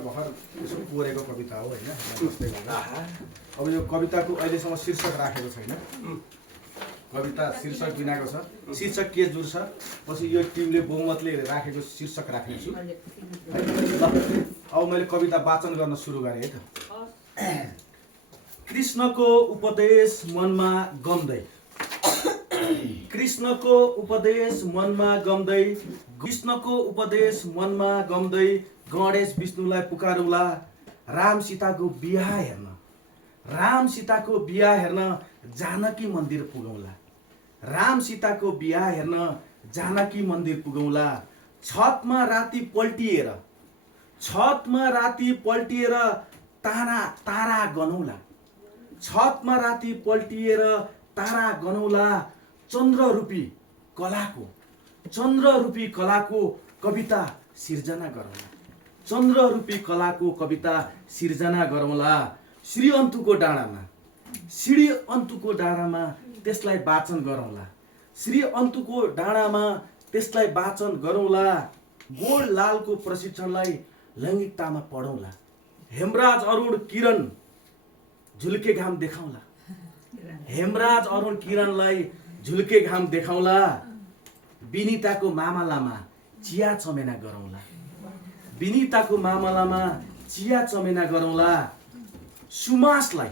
भर्खर यसो कोरेको कविता हो होइन। अब यो कविताको अहिलेसम्म शीर्षक राखेको छैन। कविता शीर्षक बिनाको छ। शीर्षक के जुर्छ पछि यो टिमले बहुमतले राखेको शीर्षक राख्नेछु। ल अब मैले कविता वाचन गर्न सुरु गरेँ है त। कृष्णको उपदेश मनमा गम्दै, कृष्णको उपदेश मनमा गम्दै, कृष्णको उपदेश मनमा गम्दै, गणेश विष्णुलाई पुकारुला राम सीताको बिहा हेर्न, राम सीताको बिहा हेर्न जानकी मन्दिर पुगौला, राम सीताको बिहा हेर्न जानकी मन्दिर पुगौला। छतमा राति पल्टिएर, छतमा राति पल्टिएर तारा तारा गनौला, छतमा राति पल्टिएर तारा गनौला। चन्द्ररूपी कलाको, चन्द्ररूपी कलाको कविता सिर्जना गरौँला, चन्द्ररूपी कलाको कविता सिर्जना गरौँला। श्री अन्तुको डाँडामा, श्री अन्तुको डाँडामा त्यसलाई वाचन गरौँला, श्री अन्तुको डाँडामा त्यसलाई वाचन गरौँला। गोड लालको प्रशिक्षणलाई लैङ्गिकतामा पढौँला। हेमराज अरुण किरण झुल्के घाम देखाउँला, हेमराज अरुण किरणलाई झुल्के घाम देखाउँला। विनिताको मामलामा चिया चमेना गरौँला, विनिताको मामलामा चिया चमेना गरौँला। सुमासलाई,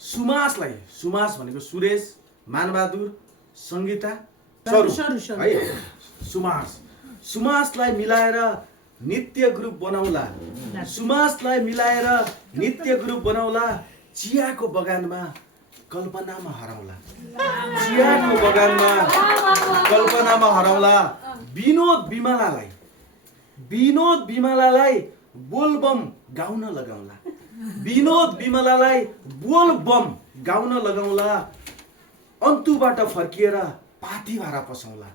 सुमासलाई, सुमास भनेको सुरेश, मानबहादुर, सङ्गीता, सरू है। सुमास, सुमासलाई मिलाएर नित्य ग्रुप बनाउला, सुमासलाई मिलाएर नित्य ग्रुप बनाउला। चियाको बगानमा कल्पनामा हराउला, चियाको बगानमा कल्पनामा हराउला। विनोद विमलालाई, विनोद विमलालाई बोलबम गाउन लगाउला, विनोद विमलालाई बोलबम गाउन लगाउला। अन्तुबाट फर्किएर पाथिभारा पसौला,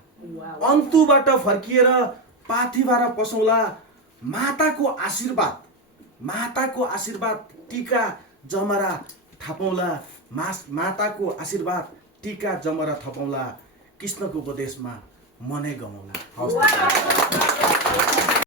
अन्तुबाट फर्किएर पाथिभारा पसौला। माताको आशीर्वाद, माताको आशीर्वाद टीका जमरा थपौला, माताको आशीर्वाद टीका जमरा थपौला। कृष्णको उपदेशमा मनै गमौला।